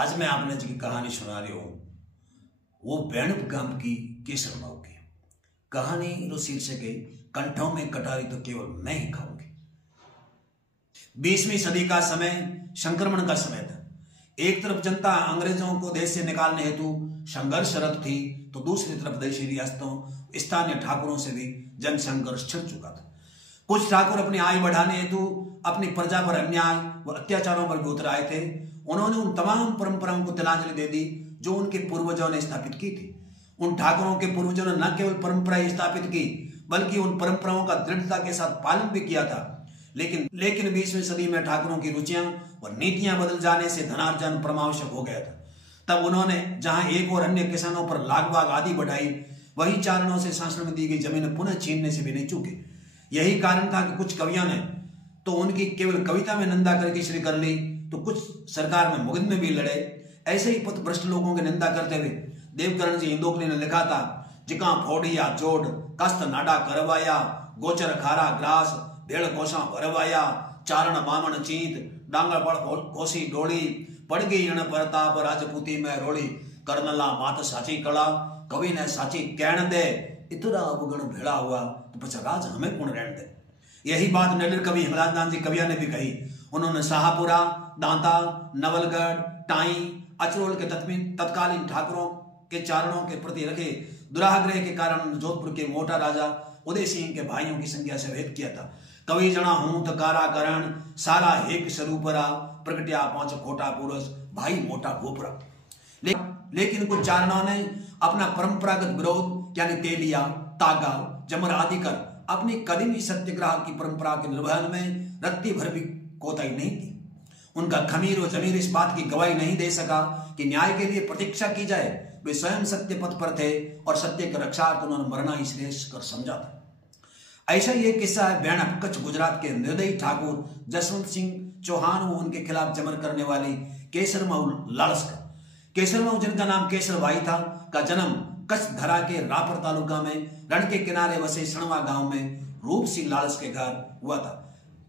आज मैं आपने जी कहानी सुना रही हूं, वो बेणब गांव की केसर माऊ की कहानी रो शीर्षक है कंठों में कटारी तो केवल मैं ही खाऊंगी। 20वीं सदी का समय संक्रमण का समय था। एक तरफ जनता अंग्रेजों को देश से निकालने हेतु संघर्षरत थी, तो दूसरी तरफ देशी रियासतों स्थानीय ठाकुरों से भी जन संघर्ष छिड़ चुका था। कुछ ठाकुर अपनी आय बढ़ाने हेतु अपनी प्रजा पर अन्याय व अत्याचारों पर भी उतर आए थे। उन्होंने उन तमाम परंपराओं को तिलांजलि दे दी जो उनके पूर्वजों ने स्थापित की थी। उन ठाकुरों के पूर्वजों ने न केवल परंपराएं स्थापित की, बल्कि उन परंपराओं का दृढ़ता के साथ पालन भी किया था। लेकिन 20वीं सदी में ठाकुरों की रुचियां और नीतियां बदल जाने से धनार्जन परमावश्यक हो गया था। तब उन्होंने जहां एक और अन्य किसानों पर लागबाग आदि बढ़ाई, वही चारणों से शासन में दी गई जमीन पुनः छीनने से भी नहीं चूके। यही कारण था कि कुछ कवियों ने तो उनकी केवल कविता में निंदा करके श्री कर ली, तो कुछ सरकार में मुकदमे भी लड़े। ऐसे ही पथ भ्रष्ट लोगों की निंदा करते हुए देवकरण जी हिंदोकली ने लिखा था, जिका फोड़िया जोड़ कस्त नाडा करवाया, गोचर खारा ग्रास भेड़ कोसा भरवाया, चारण बामण चीत डांगर पड़ कोसी डोली, पड़ गई रण प्रताप राजपूती में रोड़ी, करनला मात साची कला कवि ने साची कहण दे, इतना अवगुण भेड़ा हुआ तो पचा राज हमें कौन रहने दे। यही बात नलिर कवि हिंगलाज दास जी कविया ने भी कही। उन्होंने शाहपुरा, दांता, नवलगढ़, टाई, अचरोल के तत्कालीन ठाकुरों के चारणों के प्रति रखे दुराग्रह के कारण जोधपुर के मोटा राजा उदय सिंह के भाइयों की संख्या से भेद किया था। कवि जना हूं तकारा करण सारा हेक स्वरूपरा, प्रगटिया पांच खोटा पुरुष भाई मोटा भूपरा। लेकिन कुछ चारणों ने अपना परंपरागत विरोध यानी तेलिया, तागा, जमर आदि कर अपनी कदीमी सत्याग्रह की परंपरा के निर्वहन में रत्ती भर भी कोताही नहीं की। उनका खमीर व जमीर इस बात की गवाही नहीं दे सका कि न्याय के लिए प्रतीक्षा की जाए। वे स्वयं सत्य पथ पर थे और सत्य के रक्षार्थ उन्होंने मरना ही श्रेष्ठ कर समझा था। ऐसा ही एक किस्सा है बेणब कच्छ गुजरात के निर्दयी ठाकुर जसवंत सिंह चौहान व उनके खिलाफ जमर करने वाली केसर माऊ लालस का। केसर माऊ, जिनका नाम केसर भाई था, का जन्म कच्छ धरा के रापर तालुका में रण के किनारे बसे सणवा गांव में रूप सिंह लालस के घर हुआ था।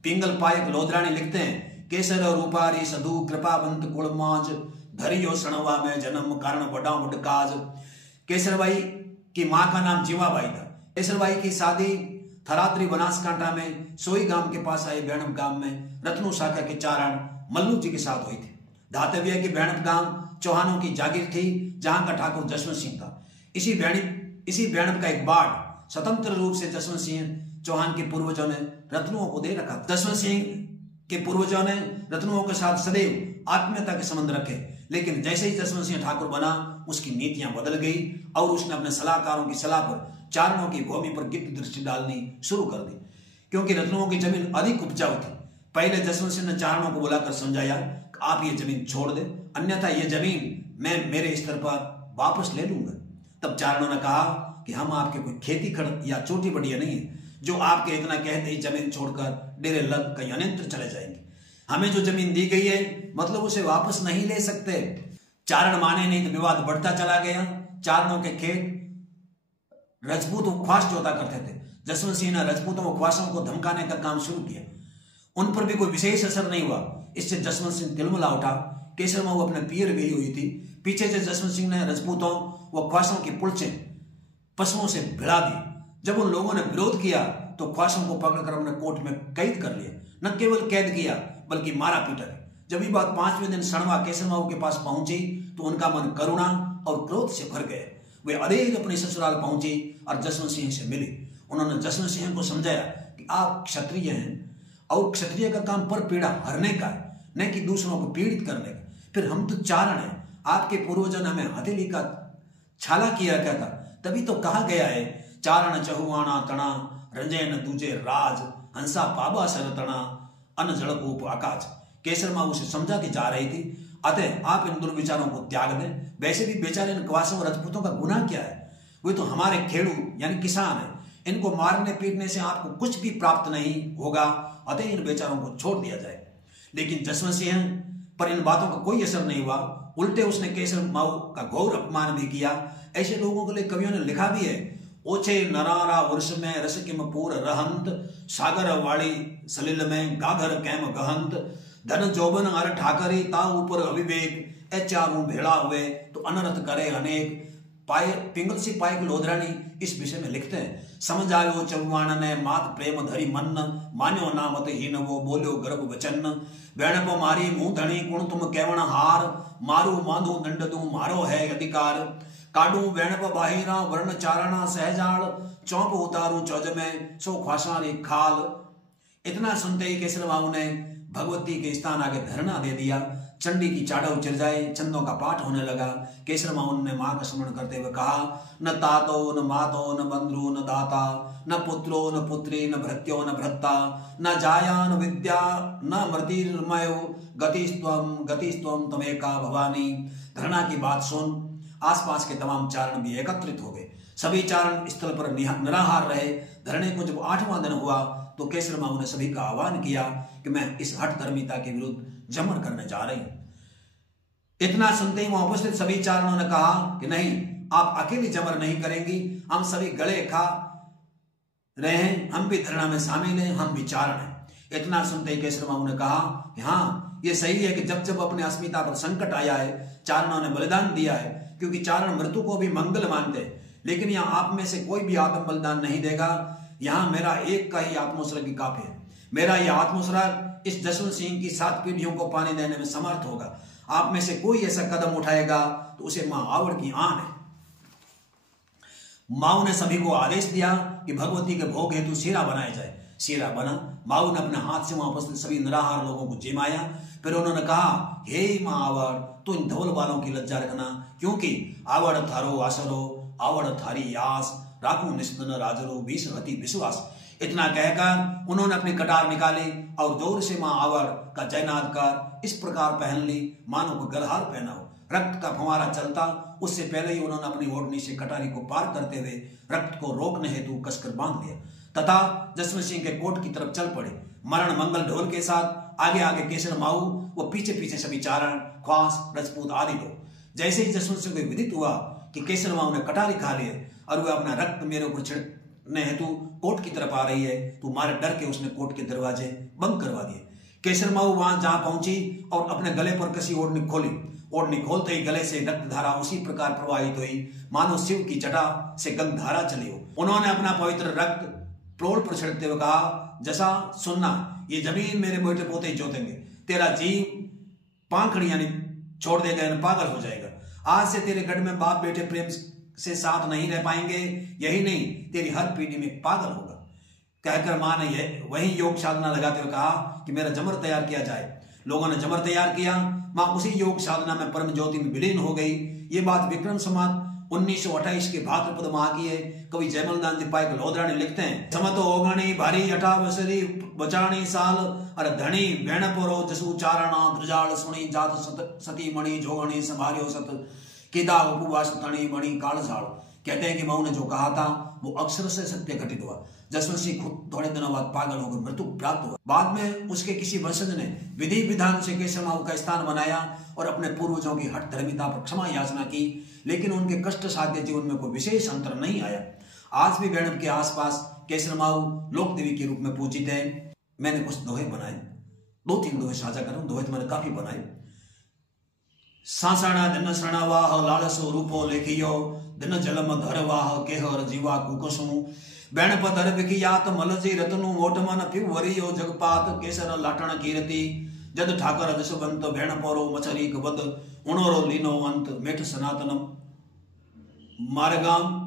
पिंगल पायक लोधरानी लिखते हैं, केसर रूपारी सधु कृपावंत कुलमाज धरियो सणवा में जन्म कारण बड़ा मुडकाज। केसरबाई की मां का नाम जीवाबाई था। केसरबाई की शादी थरात्री बनासकांठा में सोई गांव के पास आए बेणब गांव में रत्नू शाखा के चारण मल्लू जी के साथ हुई थी। धातव्य की बेणब गांव चौहानों की जागीर थी, जहां का ठाकुर जसवंत सिंह था। इसी बेणब का एक बाढ़ स्वतंत्र रूप से जसवंत सिंह चौहान के पूर्वजों ने रत्नुओं को दे रखा। जसवंत सिंह के पूर्वजों ने रत्नुओं के साथ सदैव आत्मीयता के संबंध रखे, लेकिन जैसे ही जसवंत सिंह ठाकुर बना, उसकी नीतियां बदल गई और उसने अपने सलाहकारों की सलाह पर चारणों की भूमि पर गिद्ध दृष्टि डालनी शुरू कर दी, क्योंकि रत्नुओं की जमीन अधिक उपजाऊ थी। पहले जसवंत सिंह ने चारणों को बुलाकर समझाया कि आप ये जमीन छोड़ दे, अन्यथा ये जमीन मैं मेरे स्तर पर वापस ले लूंगा। तब चारणों ने कहा कि हम आपके कोई खेती खड़ या चोटी बढ़िया नहीं है, जो आपके इतना कहते ही जमीन छोड़कर डेरे लग कहीं अन्यत्र चले जाएंगे। हमें जो जमीन दी गई है, मतलब उसे वापस नहीं ले सकते। चारण माने नहीं तो विवाद बढ़ता चला गया। चारणों के खेत राजपूत उपवास जोता करते थे। जसवंत सिंह ने राजपूतों उपवासों को धमकाने का काम शुरू किया। उन पर भी कोई विशेष असर नहीं हुआ। इससे जसवंत सिंह तिलमिला उठा। केसर माऊ अपने पीर गई हुई थी। पीछे से जसवंत सिंह ने राजपूतों व ख्वासों की पुलचें पशुओं से भिड़ा दी। जब उन लोगों ने विरोध किया तो ख्वासों को पकड़कर हमने कोर्ट में कैद कर लिया। न केवल कैद किया बल्कि मारा पीटा। जब ये बात 5वें दिन सणवा केसर माऊ के पास पहुंची तो उनका मन करुणा और क्रोध से भर गए। वे अधीर अपने ससुराल पहुंची और जसवंत सिंह से मिली। उन्होंने जसवंत सिंह को समझाया कि आप क्षत्रिय हैं और क्षत्रिय का काम पर पीड़ा हरने का है, न कि दूसरों को पीड़ित करने का। फिर हम तो चारण हैं। आपके पूर्वजों ने हमें हथेली का छाला किया क्या था, तभी तो कहा गया है, चारण चहुआना तना रंजन दूजे राज हंसा पाबा सर तना अन जड़कूप आकाश। केसर माऊ उसे समझा के जा रही थी, अतः आप इन दुर्विचारों को त्याग दें। वैसे भी बेचारे इन ख्वासों और राजपूतों का गुनाह क्या है? वे तो हमारे खेड़ू यानी किसान हैं। इनको मारने पीटने से आपको कुछ भी प्राप्त नहीं होगा, अतः इन बेचारों को छोड़ दिया जाए। लेकिन जसवंत सिंह पर इन बातों का कोई असर नहीं हुआ। उल्टे उसने केसर माऊ का घोर अपमान भी किया। ऐसे लोगों के लिए कवियों ने लिखा भी है, ओछे नरारा वर्ष में रस किम पूर रहंत, सागर वाली सलिल में गाघर कैम गहंत, धन जोबन अर ठाकरी ता ऊपर अविवेक, ए चारों भेड़ा हुए तो अनर्थ करे अनेक। पाए पिंगल सी पाइक लोधरानी इस विषय में लिखते हैं, समझ आयो चौवाण ने मात प्रेम धरी मन, मान्यो नामत हीन वो बोल्यो गर्भ वचन। वेणप मारी मुंह धनी गुण तुम केवण हार, मारू मांधू दंड दू मारो है अधिकार। काडू वेणप बाहिरा वर्ण चारणा सहजाल, चौंप उतारू चौज में सो ख्वासारी खाल। इतना सुनते ही केसर बाबू ने भगवती के स्थान आगे धरना दे दिया। चंडी की चाड़ा उचर जाए, चंदों का पाठ होने लगा। केसर माउन ने मां का स्मरण करते हुए कहा, न तातो न मातो न बंध्रु न दाता, न पुत्रो न पुत्री न भृत्यो न भ्रत्ता, न जाया न विद्या न मृतिर्मयो, गतिस्त्वम तमेका भवानी। धरना की बात सुन आसपास के तमाम चारण भी एकत्रित हो गए। सभी चारण स्थल पर निराहार रहे। धरने को जब 8वां दिन हुआ तो केसर माऊ ने सभी का आह्वान किया कि मैं इस हठ धर्मिता के विरुद्ध जमर करने जा रही हूं। इतना सुनते ही वहां उपस्थित सभी चारणों ने कहा कि नहीं, आप अकेली जमर नहीं करेंगी, हम सभी गले खा रहे हैं, हम भी धरना में शामिल हैं, हम भी चारण हैं। इतना सुनते ही केसर माऊ ने कहा कि हाँ, ये सही है कि जब जब अपने अस्मिता पर संकट आया है चारणों ने बलिदान दिया है, क्योंकि चारण मृत्यु को भी मंगल मानते हैं। लेकिन यहाँ आप में से कोई भी आत्म बलिदान नहीं देगा। यहाँ मेरा एक का ही आत्मोत्सर्ग की काफी है। मेरा यह आत्मोत्सर्ग इस जसवंत सिंह की 7 पीढ़ियों को पानी देने में समर्थ होगा। आप में से कोई ऐसा कदम उठाएगा तो उसे मां आवड़ की आन है। माऊ ने सभी को आदेश दिया कि भगवती के भोग हेतु शीरा बनाया जाए। शीरा बना। माऊ ने अपने हाथ से वहां उपस्थित सभी निराहार लोगों को जिमाया। फिर उन्होंने कहा, हे मां आवड़, तो इन धवल बालों की लज्जा रखना, क्योंकि आवड़ थारो आसरो, आवड़ थारी आस, राखू निस्पन राजरो बीस अति विश्वास। इतना कहकर उन्होंने अपनी कटार निकाली और जोर से मां आवड़ का जयनाद कर इस प्रकार पहन ली मानो को गलहार पहना हो। रक्त का फंवारा चलता, उससे पहले ही उन्होंने अपनी ओढ़नी से कटारी को पार करते हुए रक्त को रोकने हेतु कसकर बांध लिया तथा जसवंत सिंह के कोट की तरफ चल पड़े। मरण मंगल ढोल के साथ आगे आगे केसर माऊ व पीछे पीछे सभी चारण, ख्वास, राजपूत आदि लोग। जैसे ही जसवंत सिंह को विदित हुआ कि केसर माऊ ने कटारी खा ली और वह अपना रक्त मेरे ऊपर छिड़कने हेतु कोट की तरफ आ रही है, तो मारे डर के उसने कोट के दरवाजे बंद करवा दिए। केसर माऊ वहां जहां पहुंची और अपने गले पर कसी ओढ़नी खोली। ओढ़नी खोलते ही गले से रक्त धारा उसी प्रकार प्रवाहित हुई मानो शिव की जटा से गंग धारा चली हो। उन्होंने अपना पवित्र रक्त प्रोड़ पर छिड़कते हुए कहा, जैसा सुनना, ये जमीन मेरे बेटे पोते जोतेंगे, तेरा जीव पाखड़ी यानी छोड़ देगा, पागल हो जाएगा। आज से तेरे गढ़ में बाप बेटे प्रेम से साथ नहीं रह पाएंगे, यही नहीं तेरी हर पीढ़ी में पागल होगा। कहकर मां ने वही योग साधना लगाते हुए कहा कि मेरा जमर तैयार किया जाए। लोगों ने जमर तैयार किया। मां उसी योग साधना में परम ज्योति में विलीन हो गई। ये बात विक्रम संवत 1928 के भाद्रपद माह की है। कवि जयमल दास जी पाइक लोधरा ने लिखते हैं, समत ओगणी भारी 18 बचाणी साल, अरे धनी वेणपुरो जसु चारणा, ध्रुजाल सुनी जात सती मणि जोगणी संभार्यो सत, किदा उपवास तणी मणि कालझाड़। कहते हैं कि माऊ ने जो कहा था वो अक्षर से सत्य घटित हुआ। जसवंत सिंह खुद थोड़े दिनों बाद पागल होकर मृत्यु प्राप्त हुआ। बाद में उसके किसी वंशज ने विधि विधान से केसर माऊ का स्थान बनाया और अपने पूर्वजों की हठ धर्मिता पर क्षमा याचना की, लेकिन उनके कष्ट साध्य जीवन में कोई विशेष अंतर नहीं आया। आज भी वेणप के आसपास केसर माऊ लोक देवी के रूप में पूजित है। मैंने कुछ दोहे बनाए, 2-3 दोहे साझा करूं। दोहे तो मैंने काफी बनाए। सासणा दिन शरणवाह लालसो रूपो लेखियो, दिन जलम धरवाह केहर जीवा कुकसु, बैणप धर विकियात मलजी रतनु मोटमन फिर वरियो जगपात, केसर लाटण कीरति जद ठाकर जसवंत, बैणपोरो मछरीक वद उणोरो लीनो अंत, मेठ सनातनम मारगाम।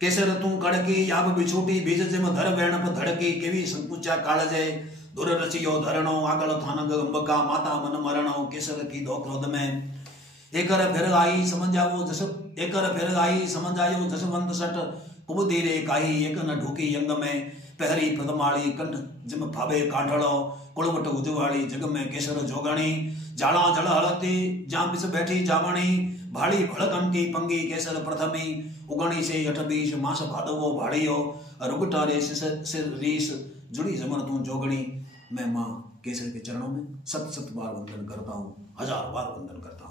केसर तू कड़की याब बिछूटी बीज जिम धर बैणप धड़की, केवी संकुचा कालजय दुर रचियो धरणो, आगल थानग अंबका माता मन मरणो, केसर की दो क्रोध में एकर फिर आई समझावो जस, एकर फिर आई समझायो जसवंत सट, कुबधीरे काई एक न ढूकी यंग में, पहरी प्रदमाड़ी कंठ जिम फाबे काठड़ो, कुड़वट उजवाड़ी जग में केसर जोगणी, जाड़ा जल हलती जा पिस बैठी जावणी, भाड़ी भड़कंती पंगी केसर प्रथमी, उगणी से 28 मास भादवो भाड़ियो, रुगटारे सिर रीस जुड़ी जमर तू जोगणी। मैं मां केसर के चरणों में 7 बार वंदन करता हूँ, 1000 बार वंदन करता हूँ।